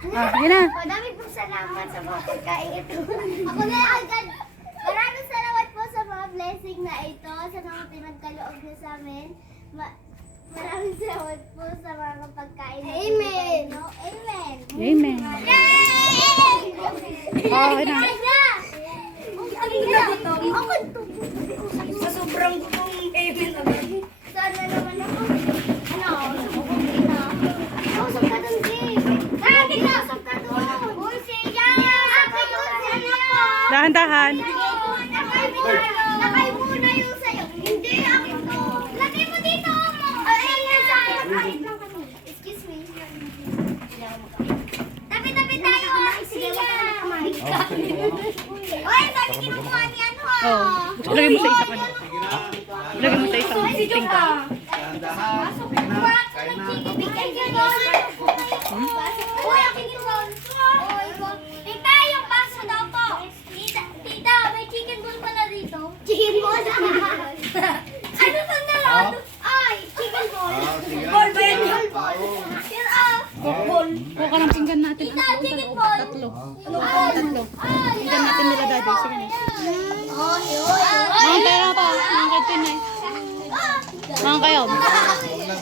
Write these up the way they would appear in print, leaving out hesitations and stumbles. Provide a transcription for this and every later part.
Sige na. Madami pong salamat sa mga pagkain ito. Ako na agad. Maraming salamat po sa mga blessing na ito, sa mga pinagkaloob niyo sa amin. Maraming salamat po sa mga pagkain. Amen! Amen! Amen. Yay! Okay na. Ako to. Sa sobrang gutong amen agad. Sana naman ako. Ano? Subukin na. Kausap ka dun, Jay. Kausap ka dun. Uy, siya! Ako yun, siya po. Dahan-dahan. Lakay muna yung sayo. Hindi, ako to. Lagay mo dito mo. Ay, kahit lang kami. Excuse me. Tabi-tabi tayo. Siya. Oy, sabi kinukuha ni ano. Oh. Lagay mo sa isa ka. Lagay mo sa isang tingka. Bigay ka doon. Uy, akin yung roll. Tita, yung baso daw po. Tita, may chicken ball pala dito. Chicken ball? Ano to na? Ay, chicken ball. Ball ba yan? Kuha ka ng pinggan natin. Tita, chicken ball. Tatlo. Ay, Tatlo. Pinggan natin nila daddy. Sige na. Oy. Mga kayo na pa. Mga kayo tinay. Mga kayo.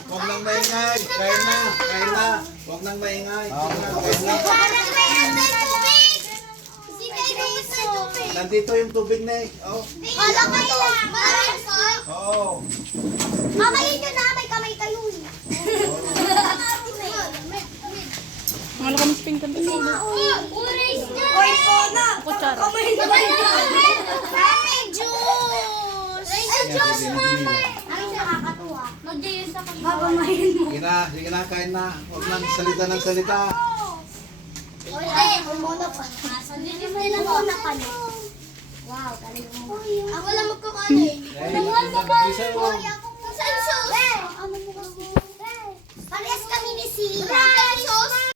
Huwag nang maingay. Kain na. Kain na. Huwag nang maingay. Kain na. Parang may asin tubig. Sige, gusto. Nandito yung tubig na eh. Oh. Wala kayo. Oo. Kamayin nyo na, may kamay kayo. Mga laka mas pinggan. Orange na. Oy, po na! Kutsara. May juice. May juice, mama. Ay, nakakatuwa. Mag-juice ako. Babamahin mo. Sige na, kain na. Huwag nang salita ng salita. Ay, muna pa. Linis nila muna pa. Wow, galing mo. Ako lang magkakain. Ay, Ako isa mo. ako